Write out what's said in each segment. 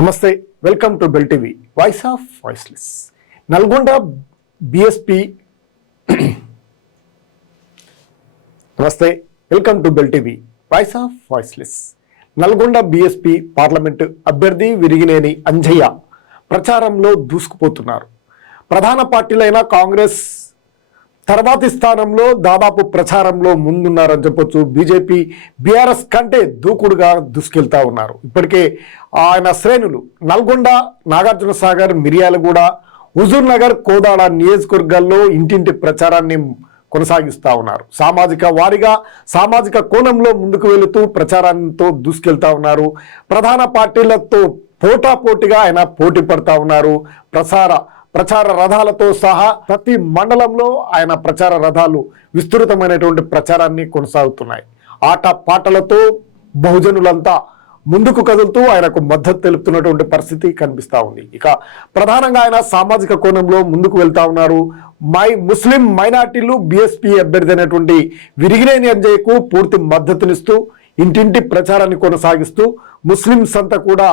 నమస్తే welcome to Bell TV. Voice of voiceless Nalgonda BSP నమస్తే welcome to Bell TV. Voice of voiceless Nalgonda BSP parliament అభ్యర్థి విరిగినేని అంజయ్య ప్రచారంలో దూసుకుపోతున్నారు. ప్రధాన పార్టీలైన కాంగ్రెస్ తర్వాతి స్థానంలో దాదాపు ప్రచారంలో ముందున్నారని చెప్పొచ్చు. బీజేపీ బీఆర్ఎస్ కంటే దూకుడుగా దూసుకెళ్తా ఉన్నారు. ఇప్పటికే ఆయన శ్రేణులు నల్గొండ నాగార్జున సాగర్ మిర్యాలగూడ హుజూర్ నగర్ కోదాడ నియోజకవర్గాల్లో ఇంటింటి ప్రచారాన్ని కొనసాగిస్తూ ఉన్నారు. సామాజిక వారిగా సామాజిక కోణంలో ముందుకు వెళుతూ ప్రచారంతో దూసుకెళ్తా ఉన్నారు. ప్రధాన పార్టీలతో పోటాపోటీగా ఆయన పోటీ పడతా ఉన్నారు. ప్రసార ప్రచార రథాలతో సహా ప్రతి మండలంలో ఆయన ప్రచార రథాలు విస్తృతమైనటువంటి ప్రచారాన్ని కొనసాగుతున్నాయి. ఆట పాటలతో బహుజనులంతా ముందుకు కదులుతూ ఆయనకు మద్దతు తెలుపుతున్నటువంటి పరిస్థితి కనిపిస్తూ ఉంది. ఇక ప్రధానంగా ఆయన సామాజిక కోణంలో ముందుకు వెళ్తా ఉన్నారు. మై ముస్లిం మైనార్టీలు బీఎస్పీ అభ్యర్థి అయినటువంటి విరిగినేని అంజయ్యకు పూర్తి మద్దతునిస్తూ ఇంటింటి ప్రచారాన్ని కొనసాగిస్తూ ముస్లింస్ అంతా కూడా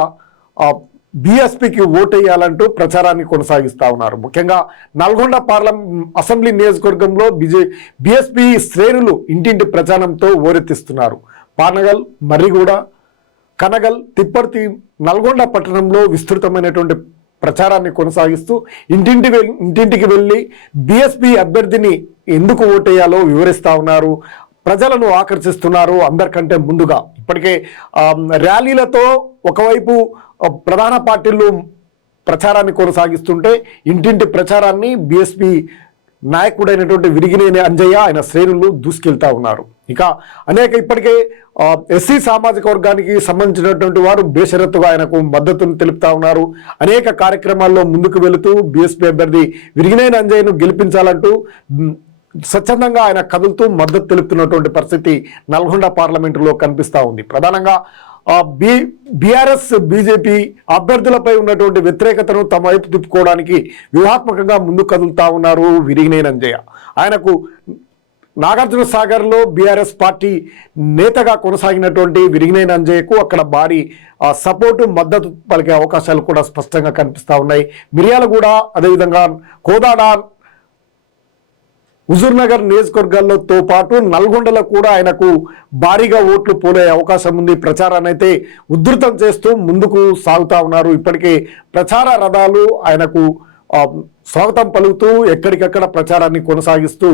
బీఎస్పీకి ఓటేయాలంటూ ప్రచారాన్ని కొనసాగిస్తూ ఉన్నారు. ముఖ్యంగా నల్గొండ పార్లమెంట్ అసెంబ్లీ నియోజకవర్గంలో బిజె బీఎస్పీ శ్రేణులు ఇంటింటి ప్రచారంతో ఓరెత్తిస్తున్నారు. పానగల్ మర్రిగూడ కనగల్ తిప్పర్తి నల్గొండ పట్టణంలో విస్తృతమైనటువంటి ప్రచారాన్ని కొనసాగిస్తూ ఇంటింటి ఇంటింటికి వెళ్ళి బీఎస్పీ అభ్యర్థిని ఎందుకు ఓటేయాలో వివరిస్తూ ఉన్నారు. ప్రజలను ఆకర్షిస్తున్నారు అందరికంటే ముందుగా. ఇప్పటికే ర్యాలీలతో ఒకవైపు ప్రధాన పార్టీలు ప్రచారాన్ని కొనసాగిస్తుంటే ఇంటింటి ప్రచారాన్ని బీఎస్పీ నాయకుడైనటువంటి విరిగినేని అంజయ్య ఆయన శ్రేణులు దూసుకెళ్తా ఉన్నారు. ఇక అనేక ఇప్పటికే ఎస్సీ సామాజిక వర్గానికి సంబంధించినటువంటి వారు బేషరత్తుగా ఆయనకు మద్దతును తెలుపుతా ఉన్నారు. అనేక కార్యక్రమాల్లో ముందుకు వెళుతూ బీఎస్పీ అభ్యర్థి విరిగినేని అంజయ్యను గెలిపించాలంటూ స్వచ్ఛందంగా ఆయన కదులుతూ మద్దతు తెలుపుతున్నటువంటి పరిస్థితి నల్గొండ పార్లమెంటులో కనిపిస్తూ ఉంది. ప్రధానంగా బీ బి బీఆర్ఎస్ బీజేపీ అభ్యర్థులపై ఉన్నటువంటి వ్యతిరేకతను తమ వైపు తిప్పుకోవడానికి వ్యూహాత్మకంగా ముందు కదులుతా ఉన్నారు విరిగినేనంజయ్య ఆయనకు నాగార్జున సాగర్లో బీఆర్ఎస్ పార్టీ నేతగా కొనసాగినటువంటి విరిగినేని అంజయ్యకు అక్కడ భారీ సపోర్టు మద్దతు పలికే అవకాశాలు కూడా స్పష్టంగా కనిపిస్తూ ఉన్నాయి. మిర్యాలగూడ అదేవిధంగా కోదాడ హుజూర్నగర్ నియోజకవర్గాలతో పాటు నల్గొండలో కూడా ఆయనకు భారీగా ఓట్లు పోలే అవకాశం ఉంది. ప్రచారాన్ని అయితే ఉధృతం చేస్తూ ముందుకు సాగుతా ఉన్నారు. ఇప్పటికే ప్రచార రథాలు ఆయనకు స్వాగతం పలుకుతూ ఎక్కడికక్కడ ప్రచారాన్ని కొనసాగిస్తూ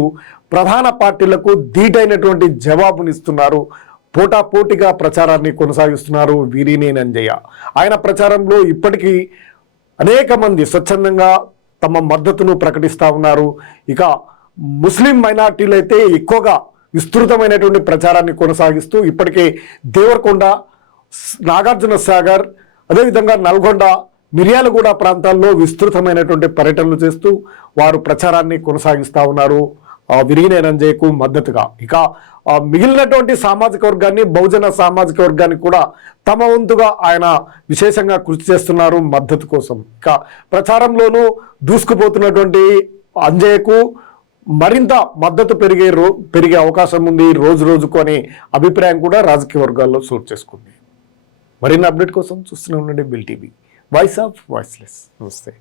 ప్రధాన పార్టీలకు ధీటైనటువంటి జవాబునిస్తున్నారు. పోటాపోటీగా ప్రచారాన్ని కొనసాగిస్తున్నారు వీరినేని నంజయ్య. ఆయన ప్రచారంలో ఇప్పటికీ అనేక మంది స్వచ్ఛందంగా తమ మద్దతును ప్రకటిస్తూ ఉన్నారు. ఇక ముస్లిం మైనార్టీలు అయితే ఎక్కువగా విస్తృతమైనటువంటి ప్రచారాన్ని కొనసాగిస్తూ ఇప్పటికే దేవరకొండ నాగార్జున సాగర్ అదేవిధంగా నల్గొండ మిర్యాలగూడ ప్రాంతాల్లో విస్తృతమైనటువంటి పర్యటనలు చేస్తూ వారు ప్రచారాన్ని కొనసాగిస్తూ ఉన్నారు. విరిగిన విరిగినేని మద్దతుగా. ఇక మిగిలినటువంటి సామాజిక వర్గాన్ని బహుజన సామాజిక వర్గాన్ని కూడా తమ వంతుగా ఆయన విశేషంగా కృషి చేస్తున్నారు మద్దతు కోసం. ఇక ప్రచారంలోనూ దూసుకుపోతున్నటువంటి అంజయ్యకు మరింత మద్దతు పెరిగే రో పెరిగే అవకాశం ఉంది. రోజు రోజుకు అనే అభిప్రాయం కూడా రాజకీయ వర్గాల్లో చోటు చేసుకుంది. మరిన్ని అప్డేట్ కోసం చూస్తూనే ఉండండి Bell TV. Voice of voiceless. నమస్తే.